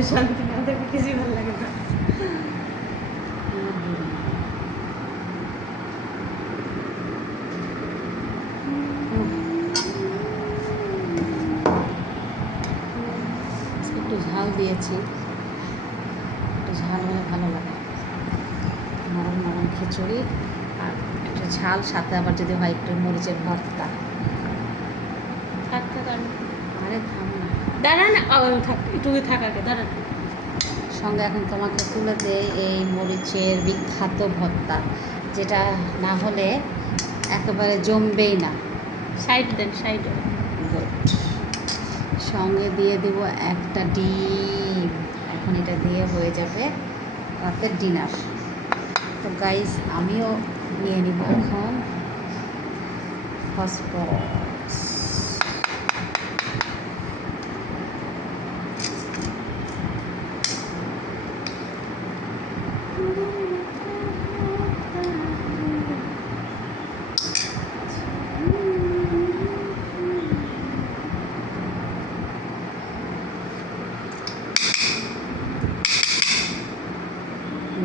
মনে শান্তি না থাকে, কিছুই ভালো লাগে না। একটু ঝাল দিয়েছি, একটু ঝাল হলে ভালো লাগে। নরম নরম খিচুড়ি আর একটু ঝাল, সাথে আবার যদি হয় একটু মরিচের ভর্তা। থাক থাক আর আরে থাম না, দাঁড়ান, থাক একটু থাক আগে দাঁড়ান। সঙ্গে এখন তোমাকে তুলে দেয় এই মরিচের বিখ্যাত ভর্তা, যেটা না হলে একেবারে জমবেই না। সাইড দেন, সাইড। গুড। সঙ্গে দিয়ে দেব একটা ডিম। এখন এটা দিয়ে হয়ে যাবে রাতের ডিনার। তো গাইস, আমিও নিয়ে নিব এখন ফসফরাস।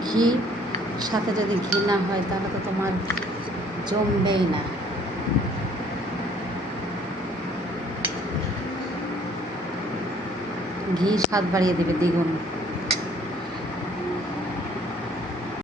ঘি সাথে যদি ঘি না হয় তাহলে তো তোমার জমবেই না। ঘি স্বাদ বাড়িয়ে দেবে দ্বিগুণ।